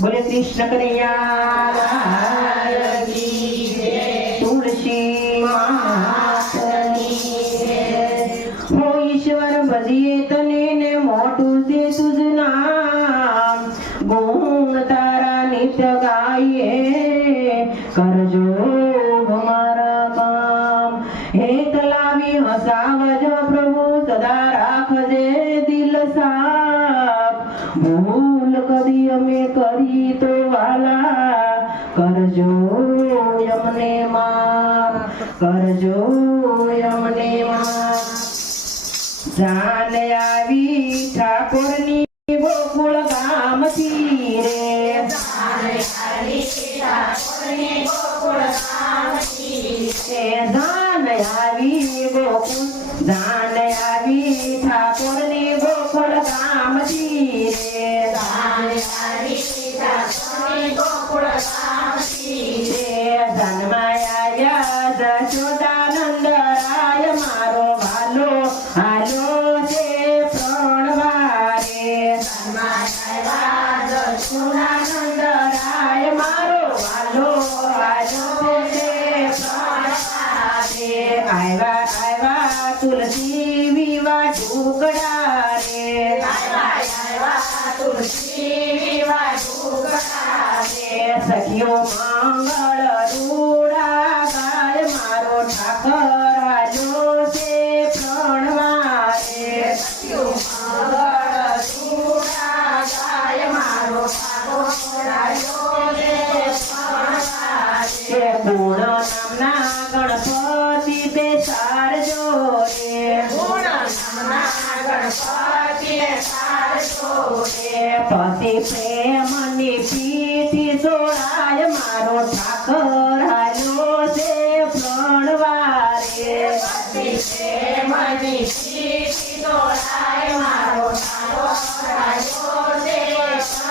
बोले कृष्ण कन्हैया तुलसी हो ईश्वर भजिए तने ने मोटू से तुझ नाम गुण तारा नित्य गाइए करजो हमारा काम हे तलावी हसावजो प्रभु सदा राखजे दिल साफ भूल कदी अमे करी तो वाला करजो यमने माफ करजो यमने माफ जान आवी ठाकुरनी गोकुळ गामથી રે જાન આવી ઠાકોરની ગોકુળ ગામથી જાન આવી ઠાકોરની ગોકુળ ગામથી રે જાન આવી ઠાકોરની ગોકુળ ગામથી જન્માય આયા જશોદાનંદ રાય મારો ભાલો હાલો છે પ્રણવારે જશોદાનંદ રાય મારો ભાલો હાલો છે પ્રણવારે આવ્યા તુલસી વિવા ઢુકડા રે આવ્યા તુલસી વિવા ઢુકડા રે સખીઓ મંગળ રૂડા ગાય મારો ઠાકર હાલો છે પ્રણવારે સખીઓ મંગળ રૂડા ગાય મારો ઠાકર હાલો છે પ્રણવારે ગુણ નામના ગણપતિ બેસાડજો રે ગુણ નામના ગણપતિ બેસાડજો રે પતિ પ્રેમની પીઠી સોળાય મારો ઠાકર હાલો છે પ્રણવારે પતિ પ્રેમની પીઠી સોળાય મારો ઠાકર હાલો છે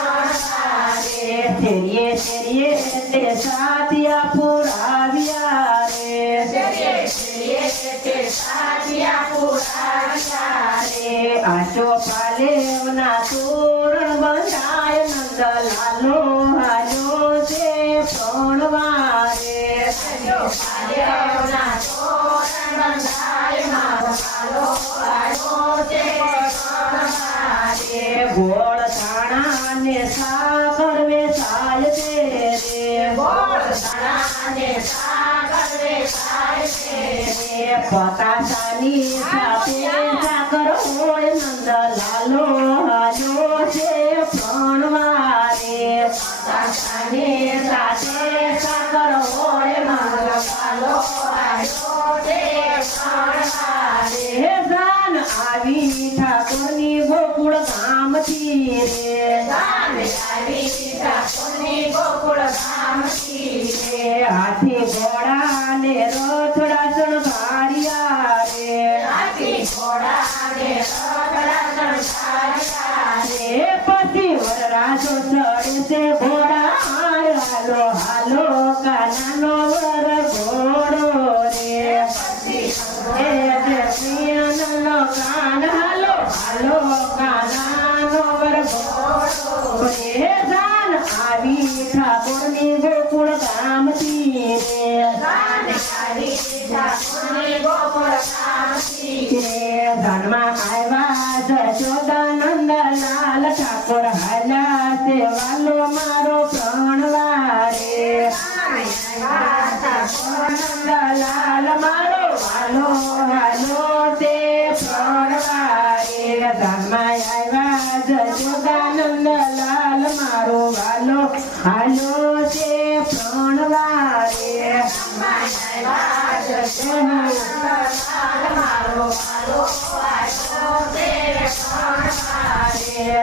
પ્રણવારે તેરીએ તેરીએ તે સાતિયા પુરાવ્યા રે તેરીએ તે સાતિયા પુરાવ્યા રે આચો પાલેવના તોરણ બંધાય નંદલાલો હાલો છે પ્રણવારે આચો પાલેવના તોરણ બંધાય મારો હાલો હાલો છે પ્રણવારે ગોળ ધાણા ને સાકર વેચાય છે રે ગોળ ધાણા ને સાકર વેચાય છે રે પતાસાની સાથે સાકર હોય નંદલાલો હાલો છે પ્રણવારે પતાસાની સાથે સાકર હોય નંદલાલો હાલો છે પ્રણવારે જાન આવી ઠાકોરની ગોકુળ ગામથી રે જાન આવી ઠાકોરની ગોકુળ ગામથી રે હાથી ઘોડા ને રથડા શણગાર્યા રે હાથી ઘોડા ને રથડા શણગાર્યા રે પછી વરરાજો ચડે છે ઘોડા હાલો હાલો કાનાનો વર ઘોડો રે પછી પ્રિયનો કાન હાલો હાલો કાનાનો વર ઘોડો રે જાન આવી ઠાકોરની ગોકુળ ગામથી રે જાન આવી ઠાકોરની ગોકુળ ગામથી રે જાનમાં આવ્યા જશોદાનંદ લાલ ઠાકોર હાલા છે વાલો મારો પ્રણવારે લાલ મારો વાલો હાલો છે પ્રણવારે જાનમાં આવ્યા જશોદાનંદ લાલ મારો વાલો હાલો છે પ્રણવારે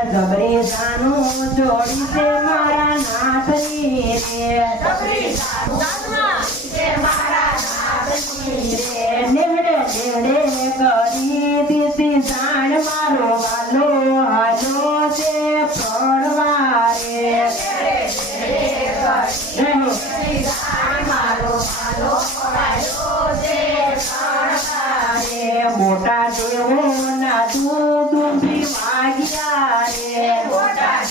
ગબરી જાનું જોડી છે મારા નાથની રે ગબરી રે નેવડે નેવડે કરી દીધી જાણ મારો વાલો હાલો છે પ્રણવારે મોટા દેવો ના દૂધ માગ્યા રે મોટા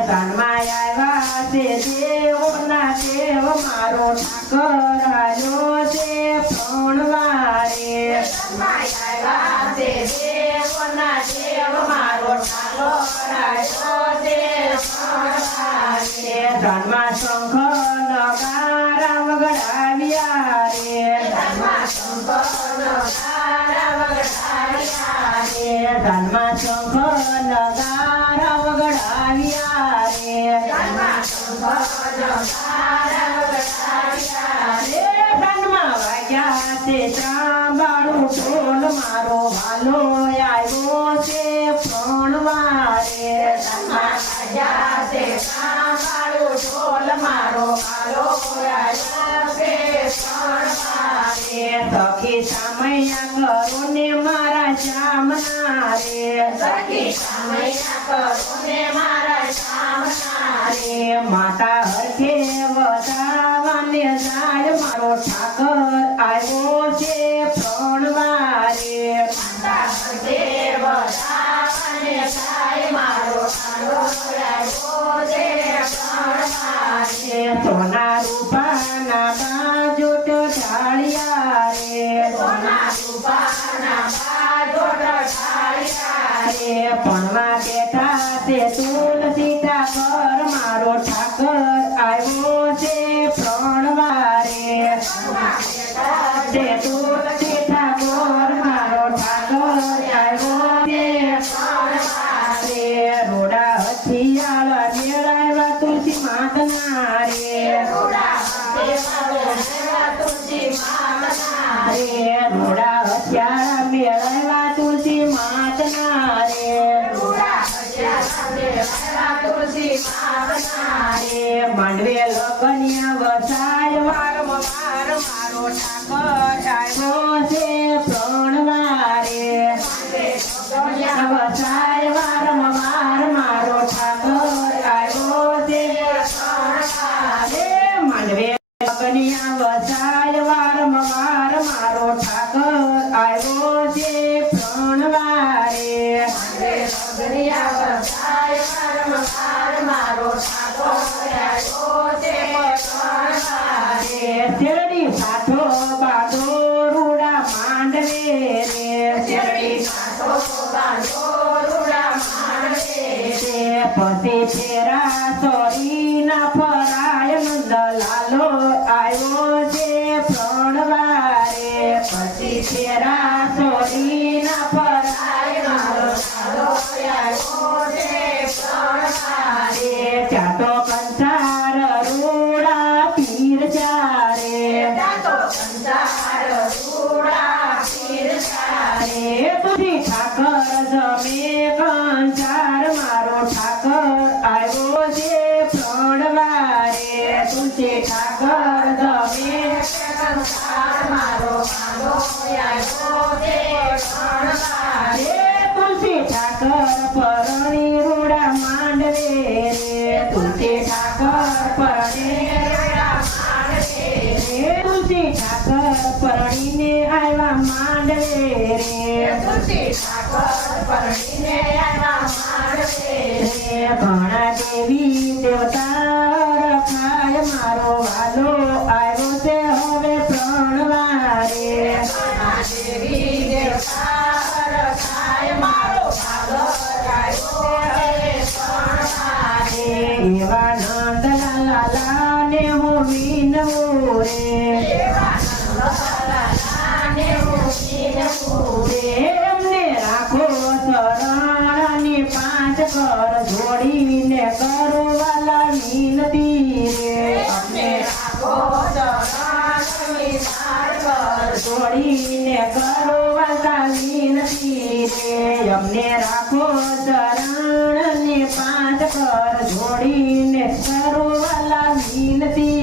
ધનમાં આવ્યા છે દેવોના દેવ મારો ઠાકર આવ્યો છે પ્રણવારે ધનમાં શંખ નગારા વગડાવ્યા રે ધનમાં શંખ નગારા વગડાવ્યા રે ધનમાં વાગ્યા તે ત્રાંબાળું ઢોલ મારો ભાલો આવ્યો છે પ્રણવારે સખી સામૈયા કરો ને મારા શ્યામના રે માતા હરખે વધાવાને જાય મારો ઠાકર આવ્યો છે પ્રણવારે સોના રૂપાના બાજોટ ઢાળિયા રે પણવા બેઠા તે તુલસીતા પર મારો ઠાકર આવ્યો છે પ્રણવારે તે તુલસી ઠાકોર મારો ઠાકર આવ્યો છે પ્રણવારે રોડા હથિયાળ મેળાવ્યા તુલસી માતના રે રોડા હથિયાળ મેળાવ્યા તુલસી માતના રે માંડવે લગનિયા વસાય વારંવાર મારો ઠાકર આવ્યો છે પ્રણવારે વસાય વારંવાર મારો ઠાકર આવ્યો છે માંડવે લગનિયા વસાય વારંવાર મારો ઠાકર આવ્યો છે પ્રણવારે શેરડી સાઠો બાધો રૂડા માંડવે પછી ફેરા સોરીના ફરાય નંદલાલો આવ્યો છે પ્રણવારે પછી ફેરા સોરીના ફરાય નંદલાલો આવ્યો છે પ્રણવારે ચાટો કંસાર રૂડા પીર ચારે તુજી ઠાકર જમે કંસાર મારો ઠાકર આવ્યો છે પ્રણવારે તુલસી ઠાકર જમે કંસાર મારો તુલસી ઠાકર પરણી રૂડા માંડવે રે તુલસી ઠાકર પરણી તુલસી ઠાકર પરણીને આવ્યા માંડવે રે ઘણા દેવી દેવતા રખાય મારો વાલો આવ્યો છે હવે પ્રણવારે એવા નંદલાલા ને હું વિનવું રે એમને રાખો શરણની પાંચ કર જોડીને કરો વાલા વિનતી રે અમને જોડીને કરો વાલા વિનતી રે અમને રાખો શરણની પાંચ કર જોડીને કરો વાલા વિનતી